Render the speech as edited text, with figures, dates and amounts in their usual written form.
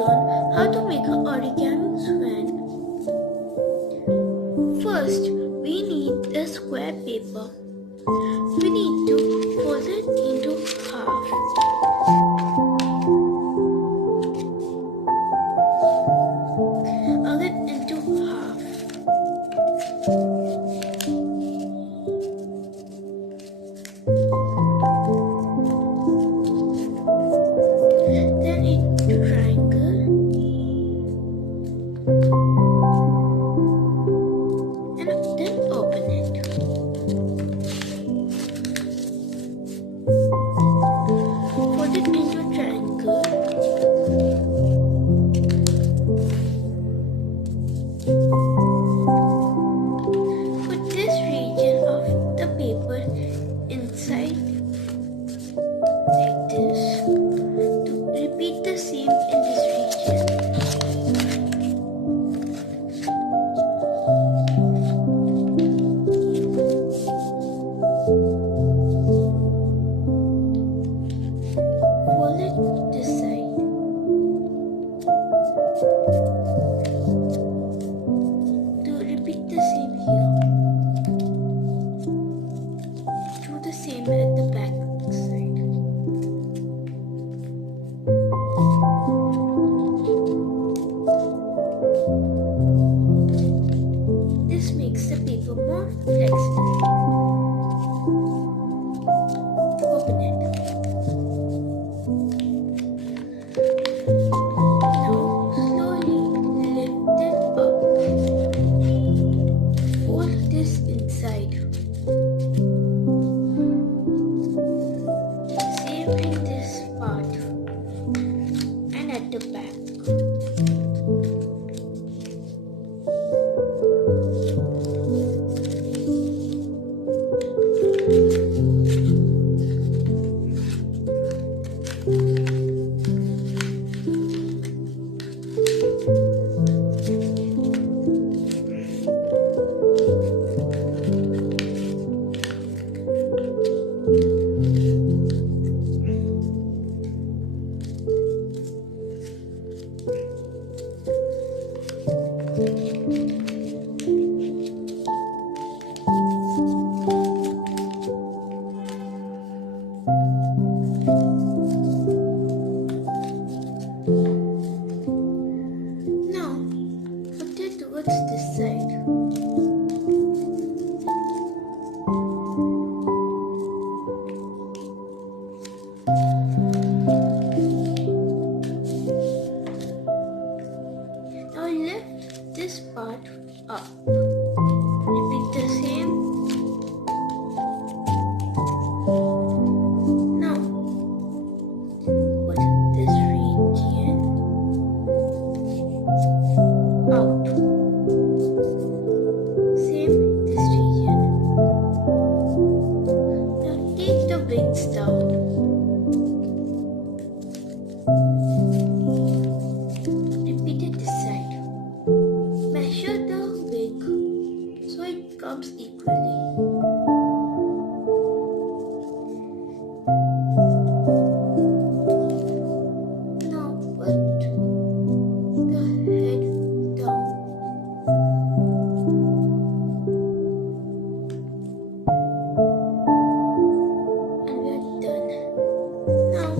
learn how to make an origami swan. First, we need a square paper. We need to fold it into half. Fold it into half. Then into triangle. And then open it. Fold it into triangle. Put this region of the paper inside like this. To repeat the same in this region. Fold it this side. To repeat the same here. Do the same at the back side. This makes the paper more flexible. Open it. Now slowly lift it up. Fold this inside. Same in this part and at the back. Now put it towards this side. Now lift this part up. Repeat the same. Now put this region out. Same this region. Now take the wings down. Repeat it this side. Measure the wing so it comes equally. Now put the head down. And we are done. Now